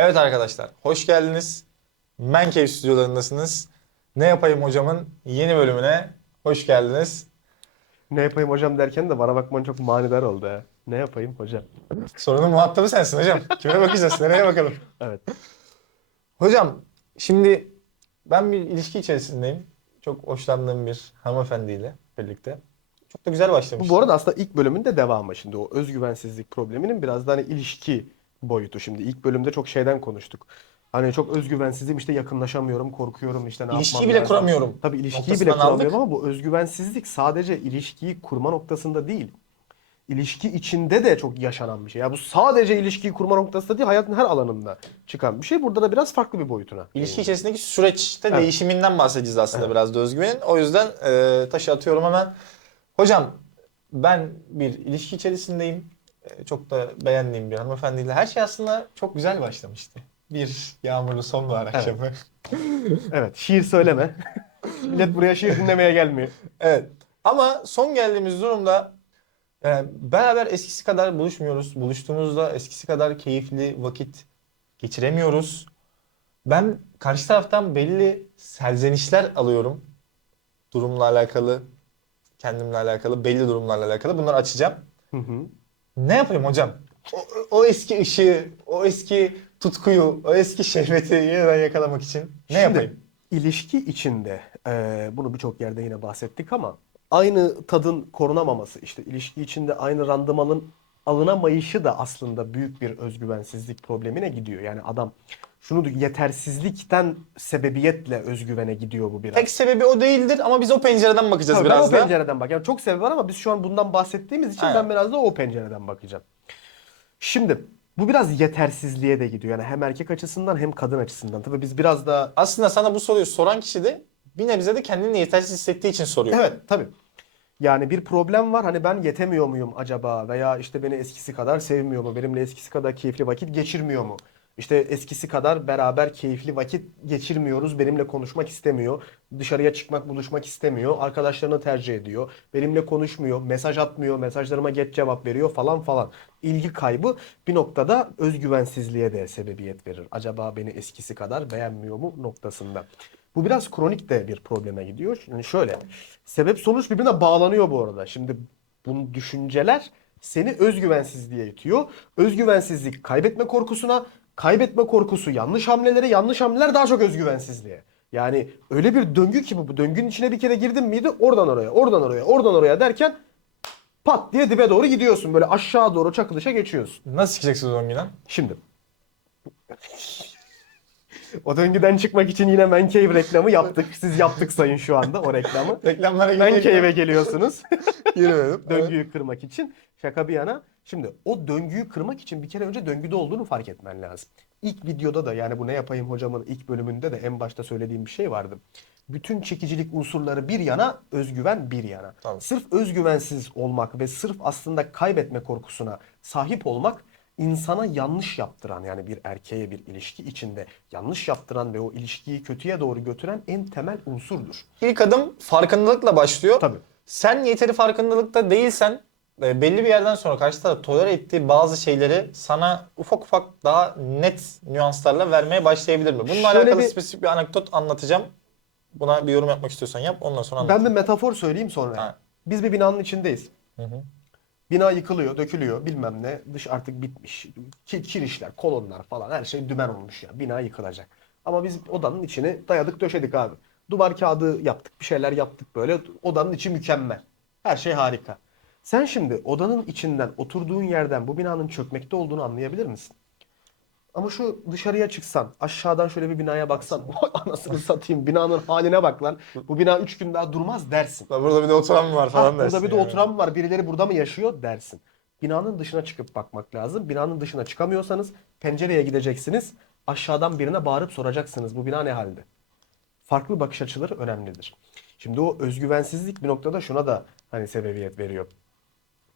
Evet arkadaşlar, hoş geldiniz. Cave stüdyolarındasınız. Ne yapayım hocamın yeni bölümüne hoş geldiniz. Ne yapayım hocam derken de bana bakman çok manidar oldu ha. Ne yapayım hocam? Sorunun muhatabı sensin hocam. Kime bakacağız? Nereye bakalım? Evet. Hocam, şimdi ben bir ilişki içerisindeyim. Çok hoşlandığım bir hanımefendiyle birlikte. Çok da güzel başlamış. Bu, bu arada aslında ilk bölümün de devamı şimdi o özgüvensizlik probleminin biraz da hani ilişki boyutu şimdi. ilk bölümde çok şeyden konuştuk. Hani çok özgüvensizim işte yakınlaşamıyorum, korkuyorum işte ne İlişkiyi yapmam bile lazım. kuramıyorum Tabii ilişkiyi bile noktasından aldık. kuramıyorum ama bu özgüvensizlik sadece ilişkiyi kurma noktasında değil. İlişki içinde de çok yaşanan bir şey. Ya bu sadece ilişkiyi kurma noktasında değil, hayatın her alanında çıkan bir şey. Burada da biraz farklı bir boyutuna. İlişki içerisindeki süreçte Evet. değişiminden bahsedeceğiz aslında biraz da özgüvenin. O yüzden e, taşı atıyorum hemen. Hocam ben bir ilişki içerisindeyim. E, çok da beğendiğim bir hanımefendiyle. Her şey aslında çok güzel başlamıştı. Bir yağmurlu sonbahar akşamı. Evet, şiir söyleme. Millet buraya şiir dinlemeye gelmiyor. Evet. Ama son geldiğimiz durumda e, beraber eskisi kadar buluşmuyoruz. Buluştuğumuzda eskisi kadar keyifli vakit geçiremiyoruz. Ben karşı taraftan belli serzenişler alıyorum. Durumla alakalı, kendimle alakalı, belli durumlarla alakalı. Bunları açacağım. Hı hı. Ne yapayım hocam? O, o eski ışığı, o eski tutkuyu, o eski şehveti yeniden yakalamak için ne Şimdi, yapayım? İlişki içinde e, bunu birçok yerde yine bahsettik ama aynı tadın korunamaması işte ilişki içinde aynı randımanın alınamayışı da aslında büyük bir özgüvensizlik problemine gidiyor. Yani adam şunu yetersizlikten sebebiyetle özgüvene gidiyor bu biraz. Tek sebebi o değildir ama biz o pencereden bakacağız Tabii ben biraz o da. pencereden bak. Yani çok sebebi var ama biz şu an bundan bahsettiğimiz için Aynen. ben biraz da o pencereden bakacağım. Şimdi bu biraz yetersizliğe de gidiyor. Yani hem erkek açısından hem kadın açısından. Tabii biz biraz da Aslında sana bu soruyu soran kişi de bir nebze de kendini yetersiz hissettiği için soruyor. Evet tabii. Yani bir problem var hani ben yetemiyor muyum acaba veya işte beni eskisi kadar sevmiyor mu? Benimle eskisi kadar keyifli vakit geçirmiyor mu? İşte eskisi kadar beraber keyifli vakit geçirmiyoruz. Benimle konuşmak istemiyor. Dışarıya çıkmak, buluşmak istemiyor. Arkadaşlarını tercih ediyor. Benimle konuşmuyor, mesaj atmıyor, mesajlarıma geç cevap veriyor falan falan. İlgi kaybı bir noktada özgüvensizliğe de sebebiyet verir. Acaba beni eskisi kadar beğenmiyor mu noktasında. Bu biraz kronik de bir probleme gidiyor. Yani şöyle, sebep sonuç birbirine bağlanıyor bu arada. Şimdi bu düşünceler seni özgüvensizliğe itiyor. Özgüvensizlik kaybetme korkusuna, kaybetme korkusu yanlış hamlelere, yanlış hamleler daha çok özgüvensizliğe. Yani öyle bir döngü ki bu. Bu döngünün içine bir kere girdin miydi oradan oraya, oradan oraya, oradan oraya derken pat diye dibe doğru gidiyorsun. Böyle aşağı doğru çakılışa geçiyorsun. Nasıl çıkacaksınız o döngüden? Şimdi. O döngüden çıkmak için yine Man Cave reklamı yaptık. Siz yaptık sayın şu anda o reklamı. Reklamlara Man girmek Cave'e geliyorsunuz. girmedim. döngüyü kırmak için. Şaka bir yana. Şimdi o döngüyü kırmak için bir kere önce döngüde olduğunu fark etmen lazım. İlk videoda da yani bu ne yapayım hocamın ilk bölümünde de en başta söylediğim bir şey vardı. Bütün çekicilik unsurları bir yana, özgüven bir yana. Tabii. Sırf özgüvensiz olmak ve sırf aslında kaybetme korkusuna sahip olmak insana yanlış yaptıran yani bir erkeğe bir ilişki içinde yanlış yaptıran ve o ilişkiyi kötüye doğru götüren en temel unsurdur. İlk adım farkındalıkla başlıyor. Tabii. Sen yeteri farkındalıkta değilsen e, belli bir yerden sonra karşı taraf tolere ettiği bazı şeyleri sana ufak ufak daha net nüanslarla vermeye başlayabilir mi? Bununla Şöyle alakalı bir- spesifik bir anekdot anlatacağım. Buna bir yorum yapmak istiyorsan yap ondan sonra anlat. Ben bir metafor söyleyeyim sonra. Ha. Biz bir binanın içindeyiz. Hı hı. Bina yıkılıyor, dökülüyor bilmem ne. Dış artık bitmiş. Ki- Kirişler, kolonlar falan her şey dümen olmuş ya. Bina yıkılacak. Ama biz odanın içini dayadık döşedik abi. Duvar kağıdı yaptık, bir şeyler yaptık böyle. Odanın içi mükemmel. Her şey harika. Sen şimdi odanın içinden, oturduğun yerden bu binanın çökmekte olduğunu anlayabilir misin? Ama şu dışarıya çıksan, aşağıdan şöyle bir binaya baksan, "Vay anasını satayım binanın haline bak lan. Bu bina 3 gün daha durmaz dersin. Lan Burada bir de oturan mı var Ha, falan burada dersin bir de yani. oturan mı var? Birileri burada mı yaşıyor dersin. Binanın dışına çıkıp bakmak lazım. Binanın dışına çıkamıyorsanız pencereye gideceksiniz. Aşağıdan birine bağırıp soracaksınız. Bu bina ne halde? Farklı bakış açıları önemlidir. Şimdi o özgüvensizlik bir noktada şuna da hani sebebiyet veriyor.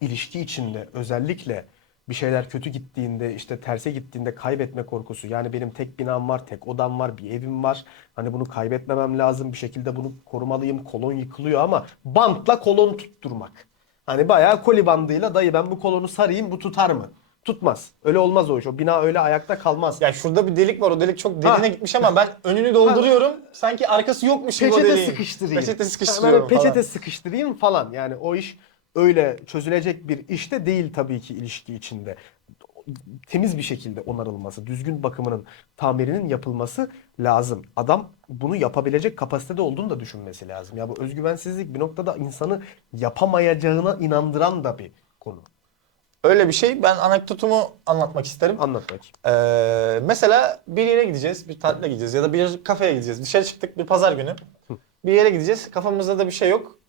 İlişki içinde özellikle bir şeyler kötü gittiğinde işte terse gittiğinde kaybetme korkusu. Yani benim tek binam var, tek odam var, bir evim var. Hani bunu kaybetmemem lazım. Bir şekilde bunu korumalıyım. Kolon yıkılıyor ama bantla kolon tutturmak. Hani bayağı koli bandıyla dayı ben bu kolonu sarayım bu tutar mı? Tutmaz. Öyle olmaz o iş. O bina öyle ayakta kalmaz. Ya şurada bir delik var. O delik çok derine Ha. gitmiş ama ben önünü dolduruyorum. Sanki arkası yokmuş gibi o peçete deliğin. sıkıştırayım. Peçete Ha, sıkıştırıyorum böyle peçete falan. sıkıştırayım falan. Yani o iş öyle çözülecek bir işte değil tabii ki ilişki içinde. Temiz bir şekilde onarılması, düzgün bakımının, tamirinin yapılması lazım. Adam bunu yapabilecek kapasitede olduğunu da düşünmesi lazım. Ya bu özgüvensizlik bir noktada insanı yapamayacağına inandıran da bir konu. Öyle bir şey. Ben anekdotumu anlatmak isterim. Anlat bakayım. Ee, mesela bir yere gideceğiz, bir tatile gideceğiz ya da bir kafeye gideceğiz. Dışarı çıktık bir pazar günü. Bir yere gideceğiz. Kafamızda da bir şey yok.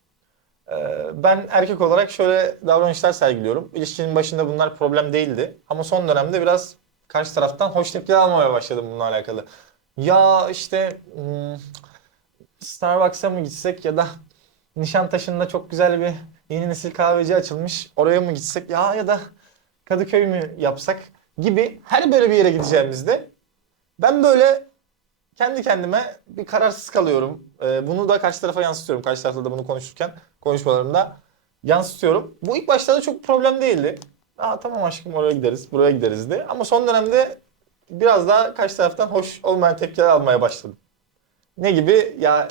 Ee, ben erkek olarak şöyle davranışlar sergiliyorum. İlişkinin başında bunlar problem değildi. Ama son dönemde biraz karşı taraftan hoş tepkiler almaya başladım bununla alakalı. Ya işte hmm, Starbucks'a mı gitsek ya da Nişantaşı'nda çok güzel bir yeni nesil kahveci açılmış. Oraya mı gitsek ya ya da Kadıköy mü yapsak gibi her böyle bir yere gideceğimizde ben böyle kendi kendime bir kararsız kalıyorum. Ee, bunu da karşı tarafa yansıtıyorum. Karşı tarafla da bunu konuşurken konuşmalarımda yansıtıyorum. Bu ilk başlarda çok problem değildi. Aa tamam aşkım oraya gideriz, buraya gideriz de. Ama son dönemde biraz daha karşı taraftan hoş olmayan tepkiler almaya başladım. Ne gibi? Ya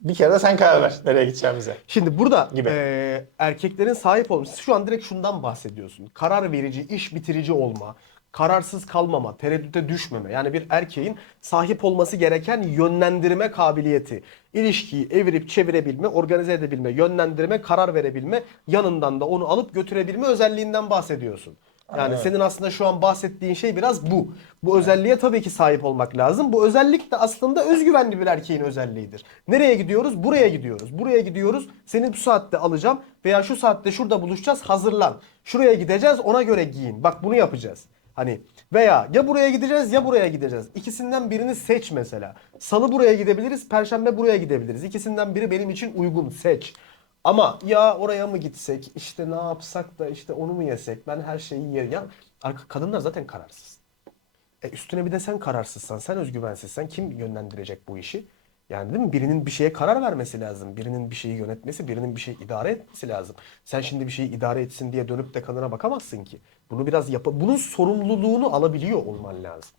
bir kere de sen karar ver nereye gideceğimize. Şimdi burada Gibi. eee, erkeklerin sahip olması şu an direkt şundan bahsediyorsun. Karar verici, iş bitirici olma, kararsız kalmama, tereddüte düşmeme. Yani bir erkeğin sahip olması gereken yönlendirme kabiliyeti. İlişkiyi evirip çevirebilme, organize edebilme, yönlendirme, karar verebilme, yanından da onu alıp götürebilme özelliğinden bahsediyorsun. Yani Aynen. senin aslında şu an bahsettiğin şey biraz bu. Bu özelliğe tabii ki sahip olmak lazım. Bu özellik de aslında özgüvenli bir erkeğin özelliğidir. Nereye gidiyoruz? Buraya gidiyoruz. Buraya gidiyoruz. Seni bu saatte alacağım veya şu saatte şurada buluşacağız. Hazırlan. Şuraya gideceğiz. Ona göre giyin. Bak bunu yapacağız. Hani veya ya buraya gideceğiz ya buraya gideceğiz. İkisinden birini seç mesela. Salı buraya gidebiliriz, perşembe buraya gidebiliriz. İkisinden biri benim için uygun seç. Ama ya oraya mı gitsek, işte ne yapsak da işte onu mu yesek, ben her şeyi yerim. Ya kadınlar zaten kararsız. E üstüne bir de sen kararsızsan, sen özgüvensizsen kim yönlendirecek bu işi? Yani değil mi? Birinin bir şeye karar vermesi lazım. Birinin bir şeyi yönetmesi, birinin bir şeyi idare etmesi lazım. Sen şimdi bir şeyi idare etsin diye dönüp de kadına bakamazsın ki. Bunu biraz yap bunun sorumluluğunu alabiliyor olman lazım.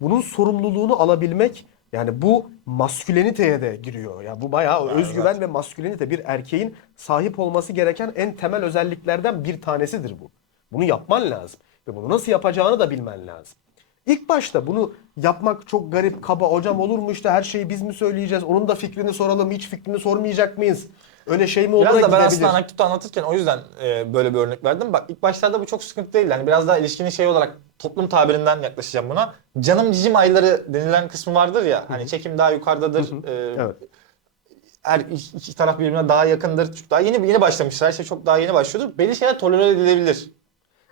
Bunun sorumluluğunu alabilmek yani bu masküleniteye de giriyor. Ya bu bayağı özgüven ve maskülenite bir erkeğin sahip olması gereken en temel özelliklerden bir tanesidir bu. Bunu yapman lazım ve bunu nasıl yapacağını da bilmen lazım. İlk başta bunu yapmak çok garip, kaba. Hocam olur mu işte her şeyi biz mi söyleyeceğiz? Onun da fikrini soralım. Hiç fikrini sormayacak mıyız? Öyle şey mi olur Biraz da ben gidebilir? aslında anekdotu anlatırken o yüzden e, böyle bir örnek verdim. Bak ilk başlarda bu çok sıkıntı değil. Yani biraz daha ilişkinin şey olarak toplum tabirinden yaklaşacağım buna. Canım cicim ayları denilen kısmı vardır ya. Hani çekim daha yukarıdadır. e, Evet. Her iki iki taraf birbirine daha yakındır. Çok Daha yeni yeni başlamışlar. Her şey çok daha yeni başlıyordur. Belli şeyler tolere edilebilir.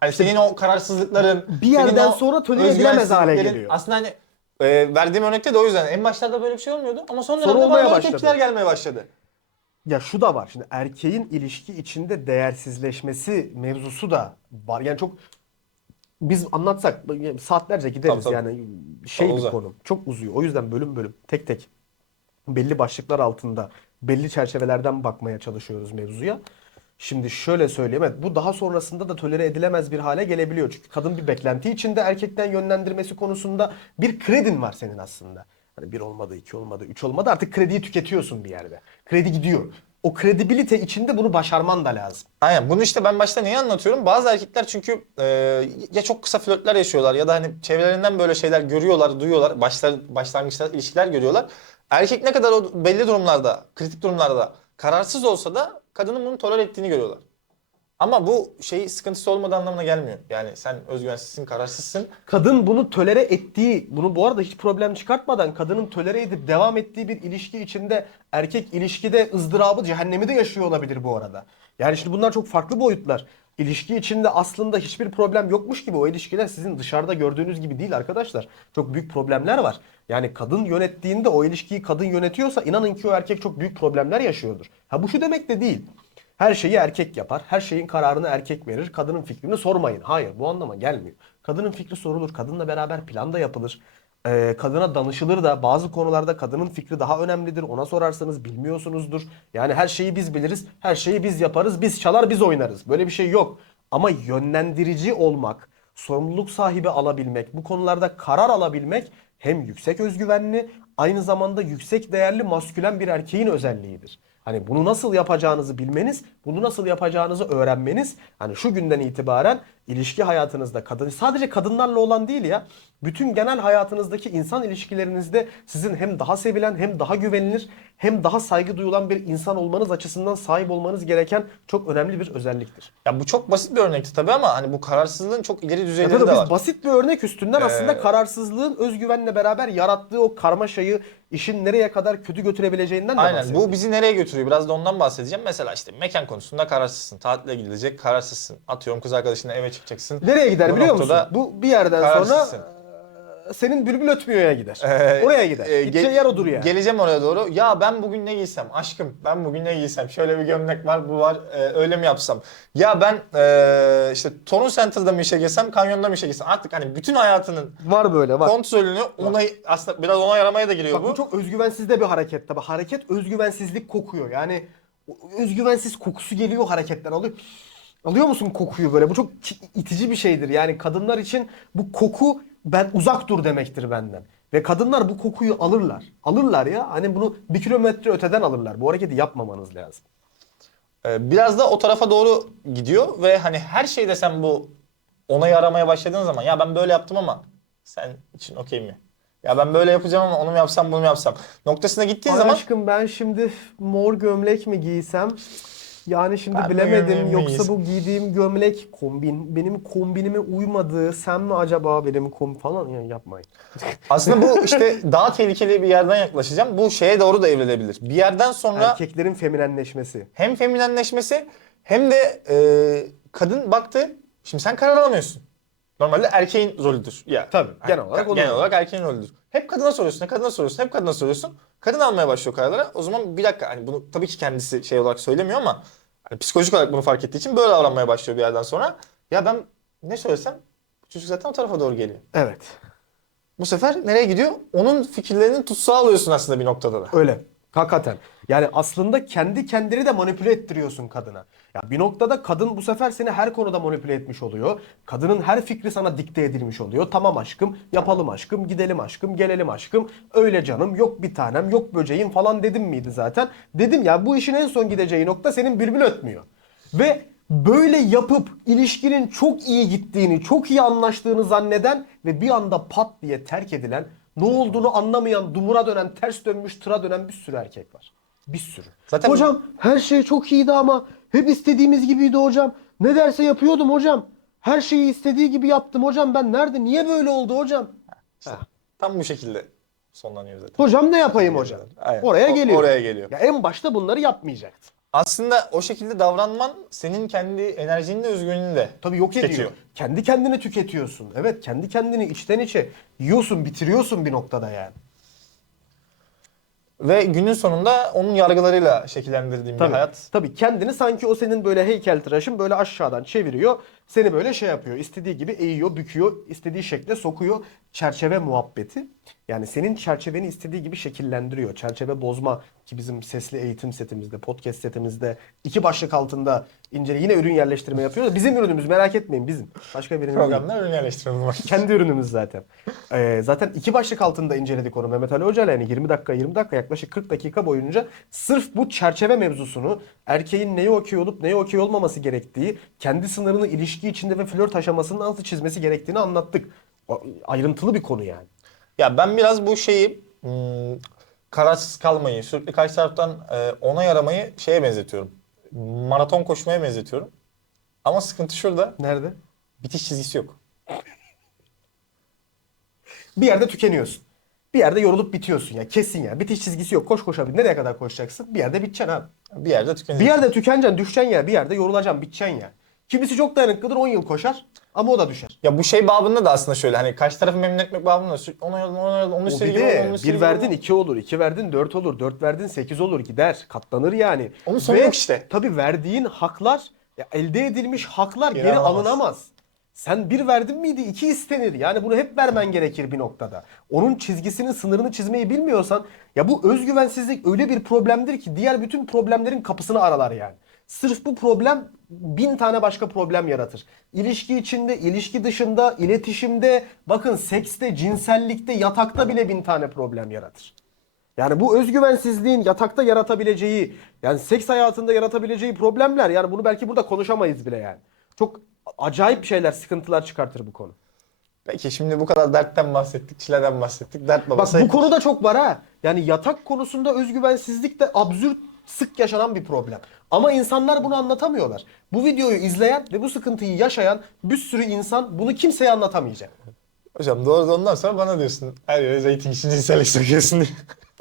Hani senin o kararsızlıkların Bir yerden senin o sonra tolere edilemez hale özgüvensizliklerin- geliyor. Aslında hani e, verdiğim örnekte de o yüzden. En başlarda böyle bir şey olmuyordu ama son Sonra dönemde bana olmaya böyle başladı. tepkiler gelmeye başladı. Ya şu da var. Şimdi erkeğin ilişki içinde değersizleşmesi mevzusu da var. Yani çok biz anlatsak saatlerce gideriz Tabii, tabii. yani şey bir Uzar. konu. Çok uzuyor. O yüzden bölüm bölüm tek tek belli başlıklar altında belli çerçevelerden bakmaya çalışıyoruz mevzuya. Şimdi şöyle söyleyeyim. Evet, bu daha sonrasında da tolere edilemez bir hale gelebiliyor. Çünkü kadın bir beklenti içinde erkekten yönlendirmesi konusunda bir kredin var senin aslında. Hani bir olmadı, iki olmadı, üç olmadı artık krediyi tüketiyorsun bir yerde. Kredi gidiyor. O kredibilite içinde bunu başarman da lazım. Aynen. Bunu işte ben başta neyi anlatıyorum? Bazı erkekler çünkü e, ya çok kısa flörtler yaşıyorlar ya da hani çevrelerinden böyle şeyler görüyorlar, duyuyorlar. Başlar, başlangıçta ilişkiler görüyorlar. Erkek ne kadar o belli durumlarda, kritik durumlarda kararsız olsa da kadının bunu tolere ettiğini görüyorlar. Ama bu şey sıkıntısı olmadığı anlamına gelmiyor. Yani sen özgüvensizsin, kararsızsın. Kadın bunu tolere ettiği, bunu bu arada hiç problem çıkartmadan kadının tolere edip devam ettiği bir ilişki içinde erkek ilişkide ızdırabı, cehennemi de yaşıyor olabilir bu arada. Yani şimdi bunlar çok farklı boyutlar. İlişki içinde aslında hiçbir problem yokmuş gibi o ilişkiler sizin dışarıda gördüğünüz gibi değil arkadaşlar. Çok büyük problemler var. Yani kadın yönettiğinde o ilişkiyi kadın yönetiyorsa inanın ki o erkek çok büyük problemler yaşıyordur. Ha bu şu demek de değil. Her şeyi erkek yapar. Her şeyin kararını erkek verir. Kadının fikrini sormayın. Hayır bu anlama gelmiyor. Kadının fikri sorulur. Kadınla beraber plan da yapılır. Ee, kadına danışılır da bazı konularda kadının fikri daha önemlidir. Ona sorarsanız bilmiyorsunuzdur. Yani her şeyi biz biliriz. Her şeyi biz yaparız. Biz çalar biz oynarız. Böyle bir şey yok. Ama yönlendirici olmak, sorumluluk sahibi alabilmek, bu konularda karar alabilmek hem yüksek özgüvenli, aynı zamanda yüksek değerli maskülen bir erkeğin özelliğidir. Hani bunu nasıl yapacağınızı bilmeniz, bunu nasıl yapacağınızı öğrenmeniz, hani şu günden itibaren ilişki hayatınızda kadın sadece kadınlarla olan değil ya, bütün genel hayatınızdaki insan ilişkilerinizde sizin hem daha sevilen hem daha güvenilir hem daha saygı duyulan bir insan olmanız açısından sahip olmanız gereken çok önemli bir özelliktir. Ya bu çok basit bir örnekti tabii ama hani bu kararsızlığın çok ileri düzeyleri tabii de biz var. basit bir örnek üstünden aslında Ee, kararsızlığın özgüvenle beraber yarattığı o karmaşayı işin nereye kadar kötü götürebileceğinden de Aynen bu bizi nereye götürüyor biraz da ondan bahsedeceğim. Mesela işte mekan konusunda kararsızsın. Tatile gidilecek kararsızsın. Atıyorum kız arkadaşınla eve çıkacaksın. Nereye gider Bu biliyor musun? Bu bir yerden kararsızsın. sonra senin bülbül ötmüyor'ya gider. Ee, Oraya gider. e, Gideceği yer odur yani. Geleceğim oraya doğru. Ya ben bugün ne giysem? Aşkım ben bugün ne giysem? Şöyle bir gömlek var bu var. Ee, öyle mi yapsam? Ya ben ee, işte Torun Center'da mı işe girsem? Kanyonda mı işe girsem? Artık hani bütün hayatının var böyle var. kontrolünü ona aslında biraz ona yaramaya da giriyor Bak bu. bu çok özgüvensiz de bir hareket tabi. Hareket özgüvensizlik kokuyor. Yani özgüvensiz kokusu geliyor hareketten alıyor. Alıyor musun kokuyu böyle? Bu çok itici bir şeydir. Yani kadınlar için bu koku ben uzak dur demektir benden. Ve kadınlar bu kokuyu alırlar. Alırlar ya. Hani bunu bir kilometre öteden alırlar. Bu hareketi yapmamanız lazım. Ee, biraz da o tarafa doğru gidiyor ve hani her şeyde sen bu ona yaramaya başladığın zaman ya ben böyle yaptım ama sen için okey mi? Ya ben böyle yapacağım ama onu mu yapsam bunu mu yapsam? Noktasına gittiğin Ay zaman aşkım ben şimdi mor gömlek mi giysem? Yani şimdi Ben bilemedim. Yoksa bu giydiğim gömlek kombin benim kombinime uymadı. Sen mi acaba benim kombin falan yani yapmayın. aslında bu işte daha tehlikeli bir yerden yaklaşacağım. Bu şeye doğru da evrilebilir. Bir yerden sonra Erkeklerin feminenleşmesi. hem feminenleşmesi hem de e, kadın baktı. Şimdi sen karar alamıyorsun. Normalde erkeğin rolüdür. Ya, Tabii, genel olarak onun genel rolü. olarak erkeğin rolüdür. Hep kadına soruyorsun, hep kadına soruyorsun, hep kadına soruyorsun. Kadın almaya başlıyor kararları. O zaman bir dakika hani bunu tabii ki kendisi şey olarak söylemiyor ama hani psikolojik olarak bunu fark ettiği için böyle davranmaya başlıyor bir yerden sonra. Ya ben ne söylesem bu çocuk zaten o tarafa doğru geliyor. Evet. Bu sefer nereye gidiyor? Onun fikirlerinin tutsağı alıyorsun aslında bir noktada da. Öyle. Hakikaten. Yani aslında kendi kendini de manipüle ettiriyorsun kadına. Ya bir noktada kadın bu sefer seni her konuda manipüle etmiş oluyor. Kadının her fikri sana dikte edilmiş oluyor. Tamam aşkım, yapalım aşkım, gidelim aşkım, gelelim aşkım. Öyle canım, yok bir tanem, yok böceğim falan dedim miydi zaten? Dedim ya bu işin en son gideceği nokta senin bülbül ötmüyor. Ve böyle yapıp ilişkinin çok iyi gittiğini, çok iyi anlaştığını zanneden ve bir anda pat diye terk edilen, ne olduğunu anlamayan, dumura dönen, ters dönmüş, tıra dönen bir sürü erkek var. Bir sürü. Zaten- hocam her şey çok iyiydi ama hep istediğimiz gibiydi hocam. Ne derse yapıyordum hocam. Her şeyi istediği gibi yaptım hocam. Ben nerede? Niye böyle oldu hocam? İşte tam bu şekilde sonlanıyor zaten. Hocam ne yapayım hocam? Aynen. Oraya O- geliyor. oraya geliyor. Ya en başta bunları yapmayacaktı. Aslında o şekilde davranman senin kendi enerjini de özgüvenini de Tabii yok ediyor. tüketiyor. Kendi kendini tüketiyorsun. Evet kendi kendini içten içe yiyorsun, bitiriyorsun bir noktada yani. Ve günün sonunda onun yargılarıyla şekillendirdiğim Tabii. bir hayat. Tabii kendini sanki o senin böyle heykeltıraşın böyle aşağıdan çeviriyor. Seni böyle şey yapıyor. istediği gibi eğiyor, büküyor, istediği şekle sokuyor. Çerçeve muhabbeti. Yani senin çerçeveni istediği gibi şekillendiriyor. Çerçeve bozma ki bizim sesli eğitim setimizde, podcast setimizde iki başlık altında incele yine ürün yerleştirme yapıyoruz. Bizim ürünümüz merak etmeyin bizim. Başka birinin. Programda ürün yerleştirelim. Kendi ürünümüz zaten. Ee, zaten iki başlık altında inceledik onu Mehmet Ali Hoca ile. Yani 20 dakika 20 dakika yaklaşık 40 dakika boyunca sırf bu çerçeve mevzusunu erkeğin neye okey olup neye okey olmaması gerektiği, kendi sınırını ilişki içinde ve flört aşamasında nasıl çizmesi gerektiğini anlattık. O- Ayrıntılı bir konu yani. Ya ben biraz bu şeyi hmm, kararsız kalmayı, sürekli karşı taraftan e, ona yaramayı şeye benzetiyorum. Maraton koşmaya benzetiyorum. Ama sıkıntı şurada. Nerede? Bitiş çizgisi yok. Bir yerde tükeniyorsun. Bir yerde yorulup bitiyorsun ya. Kesin ya. Bitiş çizgisi yok. Koş koş abi. Nereye kadar koşacaksın? Bir yerde biteceksin abi. Bir yerde Bir tükenecek. yerde tükeneceksin, düşeceksin ya. Bir yerde yorulacaksın, biteceksin ya. Kimisi çok dayanıklıdır 10 yıl koşar ama o da düşer. Ya bu şey babında da aslında şöyle hani karşı tarafı memnun etmek babında da sürekli ona yardım, ona yardım, onun O istediği bir gibi, de onun istediği bir gibi. verdin iki olur, iki verdin dört olur, dört verdin sekiz olur gider. Katlanır yani. Onun sonu yok işte. Tabii verdiğin haklar, ya elde edilmiş haklar Geri geri, alamaz. alınamaz. Sen bir verdin miydi iki istenir. Yani bunu hep vermen gerekir bir noktada. Onun çizgisinin sınırını çizmeyi bilmiyorsan ya bu özgüvensizlik öyle bir problemdir ki diğer bütün problemlerin kapısını aralar yani. Sırf bu problem bin tane başka problem yaratır. İlişki içinde, ilişki dışında, iletişimde, bakın sekste, cinsellikte, yatakta bile bin tane problem yaratır. Yani bu özgüvensizliğin yatakta yaratabileceği, yani seks hayatında yaratabileceği problemler yani bunu belki burada konuşamayız bile yani. Çok acayip şeyler, sıkıntılar çıkartır bu konu. Peki şimdi bu kadar dertten bahsettik, çileden bahsettik. Dert Bak babası. bu konuda çok var ha. Yani yatak konusunda özgüvensizlik de absürt sık yaşanan bir problem. Ama insanlar bunu anlatamıyorlar. Bu videoyu izleyen ve bu sıkıntıyı yaşayan bir sürü insan bunu kimseye anlatamayacak. Hocam doğru da ondan sonra bana diyorsun. Her yere zeytin için cinsellik sokuyorsun diye.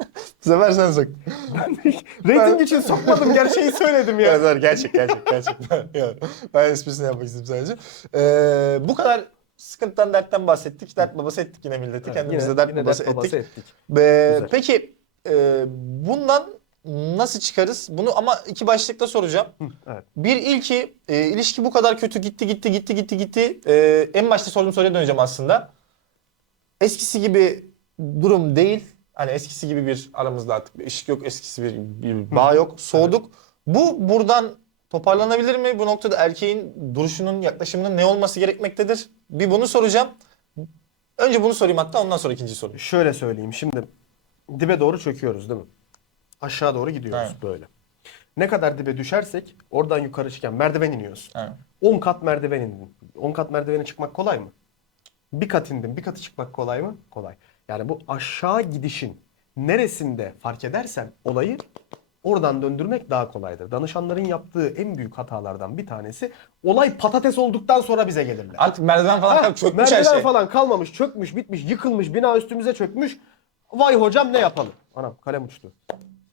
bu sefer sen sok. Rating için sokmadım gerçeği söyledim ya. Evet, evet, gerçek gerçek gerçek. Yani ben esprisini yapmak istedim sadece. Ee, bu kadar sıkıntıdan dertten bahsettik. Dert babası ettik yine milleti. Kendimize Yine- dert yine dert babası ettik. ettik. Güzel. peki e, bundan nasıl çıkarız? Bunu ama iki başlıkta soracağım. Evet. Bir ilki e, ilişki bu kadar kötü gitti gitti gitti gitti gitti. E, en başta sorduğum soruya döneceğim aslında. Eskisi gibi durum değil. Hani eskisi gibi bir aramızda artık bir ilişki yok. Eskisi bir, bir bağ yok. Soğuduk. Bu buradan toparlanabilir mi? Bu noktada erkeğin duruşunun, yaklaşımının ne olması gerekmektedir? Bir bunu soracağım. Önce bunu sorayım hatta ondan sonra ikinci soruyu. Şöyle söyleyeyim şimdi dibe doğru çöküyoruz değil mi? Aşağı doğru gidiyoruz Aynen. böyle. Ne kadar dibe düşersek oradan yukarı çıkan merdiven iniyorsun. Aynen. 10 kat merdiven indin. 10 kat merdivene çıkmak kolay mı? Bir kat indin. Bir katı çıkmak kolay mı? Kolay. Yani bu aşağı gidişin neresinde fark edersen olayı oradan döndürmek daha kolaydır. Danışanların yaptığı en büyük hatalardan bir tanesi olay patates olduktan sonra bize gelirler. Artık merdiven falan Ha, çökmüş her merdiven şey. falan kalmamış, çökmüş, bitmiş, yıkılmış, bina üstümüze çökmüş. Vay hocam ne yapalım? Anam kalem uçtu.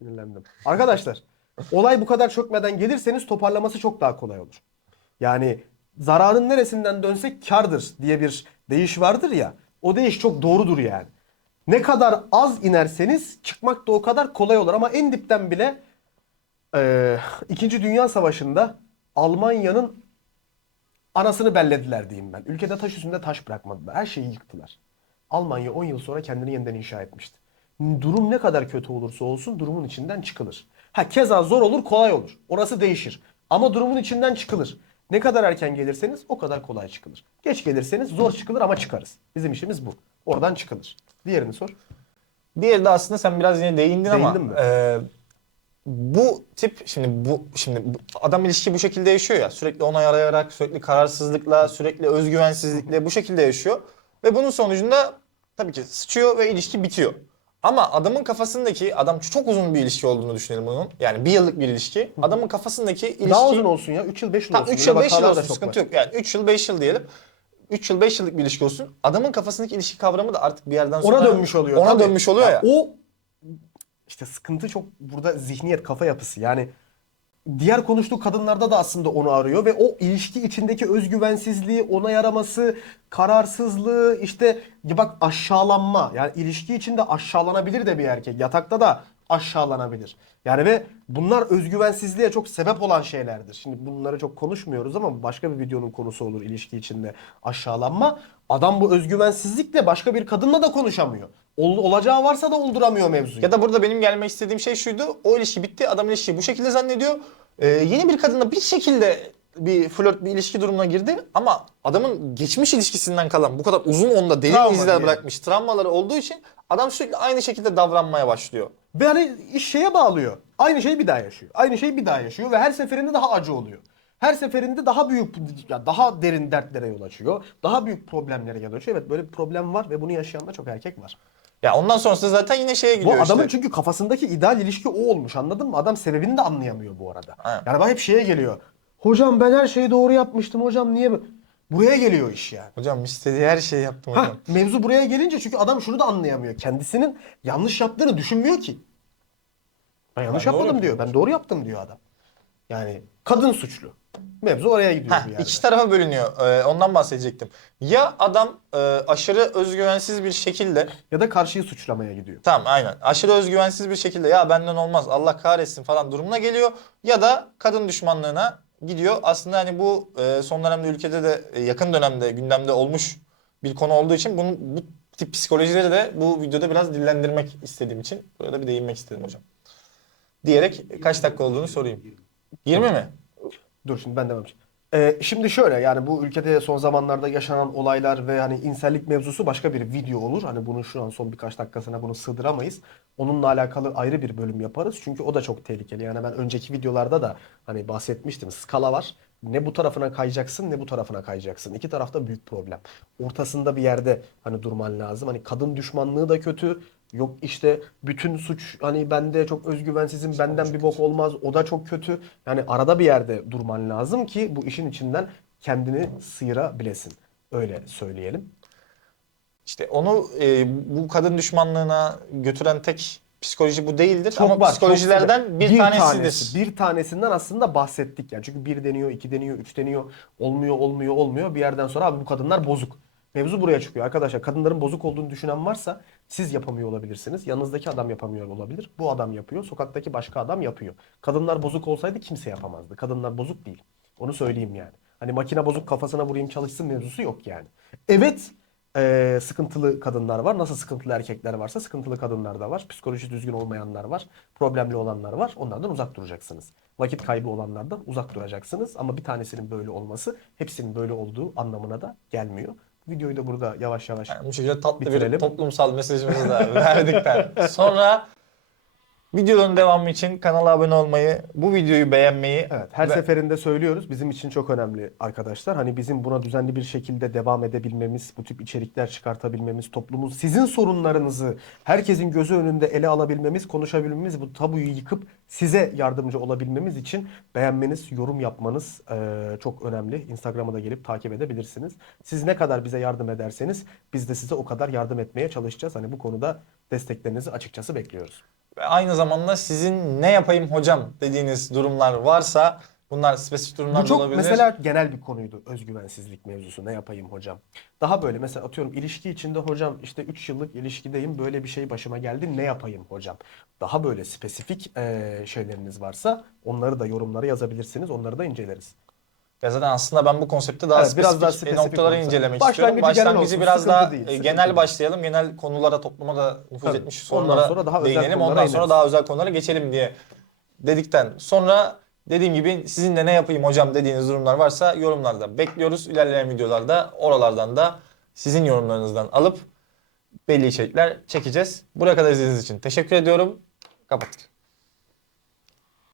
Sinirlendim. Arkadaşlar, olay bu kadar çökmeden gelirseniz toparlaması çok daha kolay olur. Yani zararın neresinden dönsek kardır diye bir deyiş vardır ya. O deyiş çok doğrudur yani. Ne kadar az inerseniz çıkmak da o kadar kolay olur ama en dipten bile eee İkinci Dünya Savaşı'nda Almanya'nın anasını bellediler diyeyim ben. Ülkede taş üstünde taş bırakmadılar. Her şeyi yıktılar. Almanya 10 yıl sonra kendini yeniden inşa etmişti. Durum ne kadar kötü olursa olsun durumun içinden çıkılır. Ha keza zor olur kolay olur. Orası değişir. Ama durumun içinden çıkılır. Ne kadar erken gelirseniz o kadar kolay çıkılır. Geç gelirseniz zor çıkılır ama çıkarız. Bizim işimiz bu. Oradan çıkılır. Diğerini sor. Diğeri de aslında sen biraz yine değindin ama Değindim mi? e, bu tip şimdi bu şimdi bu- adam ilişki bu şekilde yaşıyor ya sürekli onay arayarak sürekli kararsızlıkla sürekli özgüvensizlikle bu şekilde yaşıyor ve bunun sonucunda tabii ki sıçıyor ve ilişki bitiyor. Ama adamın kafasındaki adam çok uzun bir ilişki olduğunu düşünelim bunun. Yani bir yıllık bir ilişki. Adamın kafasındaki ilişki Daha uzun olsun ya. 3 yıl 5 yıl olsun. 3 Böyle yıl 5 yıl olsun sıkıntı var. yok. Yani 3 yıl 5 yıl diyelim. 3 yıl 5 yıllık bir ilişki olsun. Adamın kafasındaki ilişki kavramı da artık bir yerden sonra Ona dönmüş oluyor. Ona tabii. dönmüş oluyor ya. O işte sıkıntı çok burada zihniyet, kafa yapısı. Yani diğer konuştuğu kadınlarda da aslında onu arıyor ve o ilişki içindeki özgüvensizliği, ona yaraması, kararsızlığı, işte ya bak aşağılanma. Yani ilişki içinde aşağılanabilir de bir erkek. Yatakta da aşağılanabilir. Yani ve bunlar özgüvensizliğe çok sebep olan şeylerdir. Şimdi bunları çok konuşmuyoruz ama başka bir videonun konusu olur ilişki içinde aşağılanma. Adam bu özgüvensizlikle başka bir kadınla da konuşamıyor. Ol- olacağı varsa da olduramıyor mevzuyu. Ya da burada benim gelmek istediğim şey şuydu. O ilişki bitti. Adam ilişkiyi bu şekilde zannediyor. Ee, yeni bir kadınla bir şekilde bir flört, bir ilişki durumuna girdi. Ama adamın geçmiş ilişkisinden kalan bu kadar uzun onda derin Travma izler diye. bırakmış travmaları olduğu için adam sürekli aynı şekilde davranmaya başlıyor. Ve hani iş şeye bağlıyor. Aynı şeyi bir daha yaşıyor. Aynı şeyi bir daha yaşıyor ve her seferinde daha acı oluyor. Her seferinde daha büyük, ya daha derin dertlere yol açıyor. Daha büyük problemlere yol açıyor. Evet böyle bir problem var ve bunu yaşayan da çok erkek var. Ya ondan sonrası zaten yine şeye Bu gidiyor adamın işte. çünkü kafasındaki ideal ilişki o olmuş anladın mı? Adam sebebini de anlayamıyor bu arada. Aynen. Yani bak hep şeye geliyor. Hocam ben her şeyi doğru yapmıştım hocam niye? bu-" Buraya geliyor iş yani. Hocam istediği her şeyi yaptım Ha, hocam. mevzu buraya gelince çünkü adam şunu da anlayamıyor. Kendisinin yanlış yaptığını düşünmüyor ki. Ben yanlış Ben doğru yapmadım diyor. Ben doğru yaptım diyor adam. Yani kadın suçlu. Mevzu oraya gidiyor Heh, bir yerde. iki tarafa bölünüyor. Ee, ondan bahsedecektim. Ya adam e, aşırı özgüvensiz bir şekilde Ya da karşıyı suçlamaya gidiyor. Tamam aynen. Aşırı özgüvensiz bir şekilde ya benden olmaz Allah kahretsin falan durumuna geliyor. Ya da kadın düşmanlığına gidiyor. Aslında hani bu e, son dönemde ülkede de e, yakın dönemde gündemde olmuş bir konu olduğu için bunu, bu tip psikolojileri de bu videoda biraz dillendirmek istediğim için burada bir değinmek istedim hocam. Diyerek kaç dakika olduğunu sorayım. 20 mi? Dur şimdi ben devam. Ee, şimdi şöyle yani bu ülkede son zamanlarda yaşanan olaylar ve hani insellik mevzusu başka bir video olur. Hani bunu şu an son birkaç dakikasına bunu sığdıramayız. Onunla alakalı ayrı bir bölüm yaparız. Çünkü o da çok tehlikeli. Yani ben önceki videolarda da hani bahsetmiştim. Skala var. Ne bu tarafına kayacaksın ne bu tarafına kayacaksın. İki tarafta büyük problem. Ortasında bir yerde hani durman lazım. Hani kadın düşmanlığı da kötü. Yok işte bütün suç hani bende çok özgüvensizim benden bir bok olmaz o da çok kötü. Yani arada bir yerde durman lazım ki bu işin içinden kendini sıyırabilesin. Öyle söyleyelim. İşte onu e, bu kadın düşmanlığına götüren tek psikoloji bu değildir Çok ama var, çok psikolojilerden güzel. bir, tanesidir. tanesi, bir tanesinden aslında bahsettik yani. Çünkü bir deniyor, iki deniyor, üç deniyor. Olmuyor, olmuyor, olmuyor. Bir yerden sonra abi bu kadınlar bozuk. Mevzu buraya çıkıyor arkadaşlar. Kadınların bozuk olduğunu düşünen varsa siz yapamıyor olabilirsiniz. Yanınızdaki adam yapamıyor olabilir. Bu adam yapıyor. Sokaktaki başka adam yapıyor. Kadınlar bozuk olsaydı kimse yapamazdı. Kadınlar bozuk değil. Onu söyleyeyim yani. Hani makine bozuk kafasına vurayım çalışsın mevzusu yok yani. Evet ee, sıkıntılı kadınlar var. Nasıl sıkıntılı erkekler varsa sıkıntılı kadınlar da var. Psikoloji düzgün olmayanlar var. Problemli olanlar var. Onlardan uzak duracaksınız. Vakit kaybı olanlardan uzak duracaksınız. Ama bir tanesinin böyle olması hepsinin böyle olduğu anlamına da gelmiyor. Videoyu da burada yavaş yavaş Yani bu şekilde tatlı Bitirelim. bir toplumsal mesajımızı da verdikten sonra videonun devamı için kanala abone olmayı, bu videoyu beğenmeyi Evet, her ve- seferinde söylüyoruz. Bizim için çok önemli arkadaşlar. Hani bizim buna düzenli bir şekilde devam edebilmemiz, bu tip içerikler çıkartabilmemiz, toplumun sizin sorunlarınızı herkesin gözü önünde ele alabilmemiz, konuşabilmemiz, bu tabuyu yıkıp size yardımcı olabilmemiz için beğenmeniz, yorum yapmanız eee, çok önemli. Instagram'a da gelip takip edebilirsiniz. Siz ne kadar bize yardım ederseniz biz de size o kadar yardım etmeye çalışacağız. Hani bu konuda desteklerinizi açıkçası bekliyoruz. Ve aynı zamanda sizin ne yapayım hocam dediğiniz durumlar varsa bunlar spesifik durumlar Bu da çok olabilir. mesela genel bir konuydu özgüvensizlik mevzusu. Ne yapayım hocam? Daha böyle mesela atıyorum ilişki içinde hocam işte 3 yıllık ilişkideyim böyle bir şey başıma geldi ne yapayım hocam? Daha böyle spesifik eee, şeyleriniz varsa onları da yorumlara yazabilirsiniz. Onları da inceleriz. Ya zaten aslında ben bu konsepte daha Evet, biraz spesifik, daha e, spesifik noktaları olsa. incelemek Başlangıcı istiyorum. Başlangıcı olsun, biraz sıkıntı daha değil, genel değil. başlayalım. Genel konulara, topluma da nüfuz Tabii. etmiş Ondan sorunlara sonra daha değinelim. konulara Ondan sonra daha özel konulara geçelim diye dedikten sonra dediğim gibi sizin de ne yapayım hocam dediğiniz durumlar varsa yorumlarda bekliyoruz. İlerleyen videolarda oralardan da sizin yorumlarınızdan alıp belli içerikler çekeceğiz. Buraya kadar izlediğiniz için teşekkür ediyorum. Kapattık.